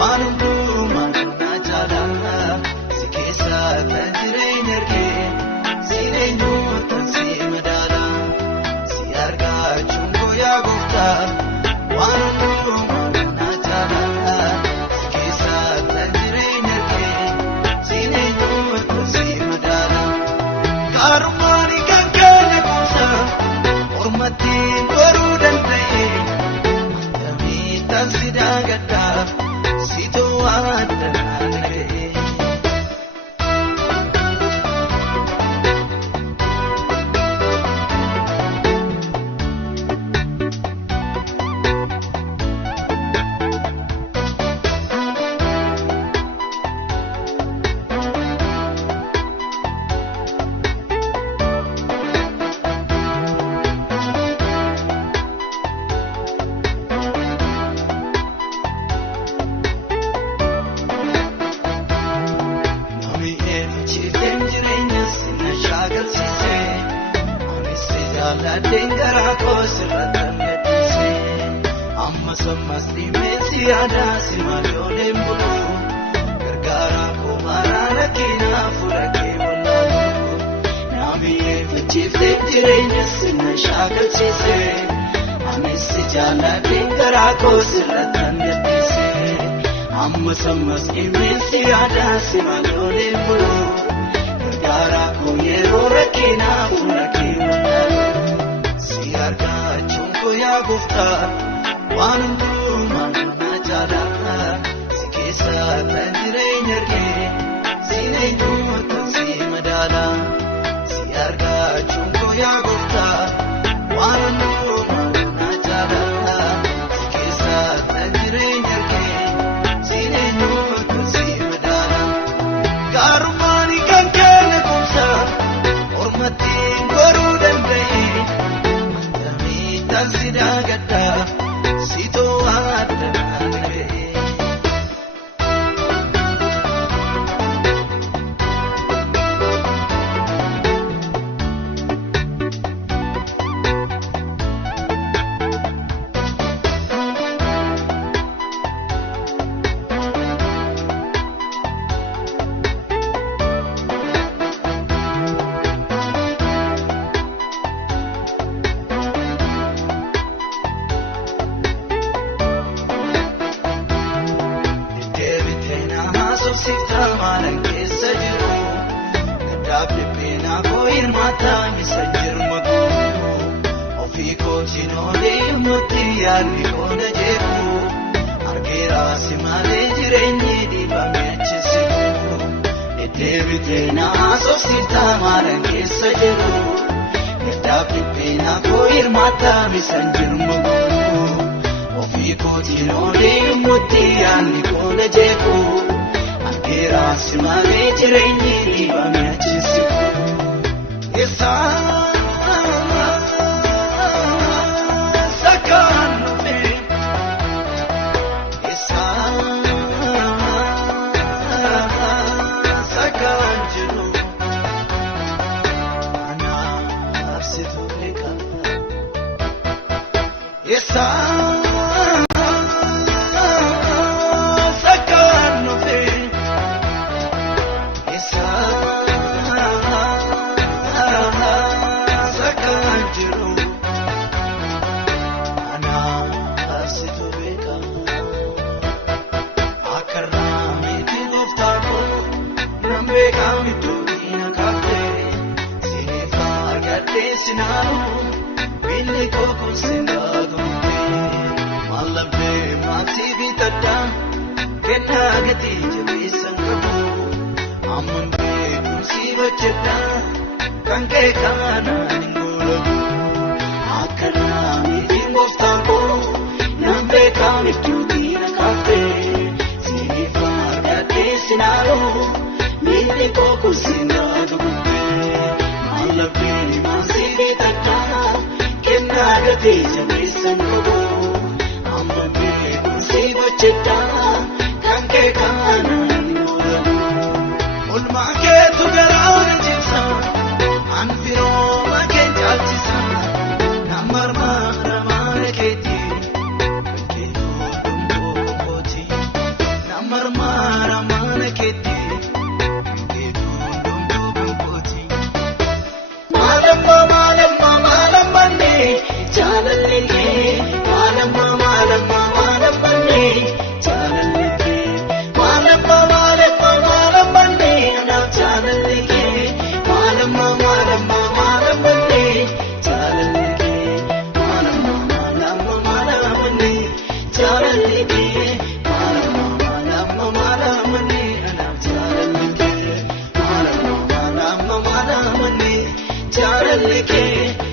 waan hundumaa na jaalala si keessa kan jireenya argee siin eenyuutu si madaala si argachuun guyyaa gooftaa waan hundumaa na jaalala si keessa kan jireenya argee siin eenyuutu si madaala gaarummaan kan kenne kuusa mormattiin goruu danda'e akkamitti si dagadda si to'adda naga'e. Dengara kosiratan yatise amma sammas dimensi ada simalolem bulu gargara ko marana kina furake wallalu namiye fichifte jirenya sinna shagalchise amisi jala dengara kosiratan yatise amma sammas dimensi ada simalolem bulu gargara ko yero rakina furake wallalu argachuun guyyaa gooftaa waan hundumaa na jaalala si keessa kan jireenya argee siin eenyuutu si madaala si argachuun guyyaa gooftaa waan hundumaa na jaalala si keessa kan jireenya argee siin eenyuutu si madaala gaarummaan kan kenne kuusa mormattiin goruu danda'e. Si dagadda si to'adda naga'e. Sifta malan keessa jiru gaddaabde peenaa koo hirmaataa misa jirmatu ofii kootiin olee mutti yaadni koona jeeku argeera si malee jireenyi dhiibame achisitu deddeebitee naasoof sifta malan keessa jiru gaddaabde peenaa koo hirmaataa misa jirmatu ofii kootiin olee mutti yaadni koona jeeku Erasi male jireenyi dhiibame achisitu sakaan dhufe sakaan jiru anaaf situ beeka Billy Coco Sinago, Malabe, Mati Vitada, Kenagati, Javisangabu, Amambe, Kusiva Cheta, Kankekana, Ningula, Akana, meeting of Tampo, Nambe Kami to Tina Cafe, Sinifa, Gati Sinaro, Billy Coco Sinago, Malabe, Mati Vitada. Nagati javisan kabu, amambe kusiva cheta, kanke kana ningulabu. Ulma ke tu garaan jibsa, anfiro ma ke jalchisa, namar mara mara keti, ke no dumbo kompoti, jaalalli kee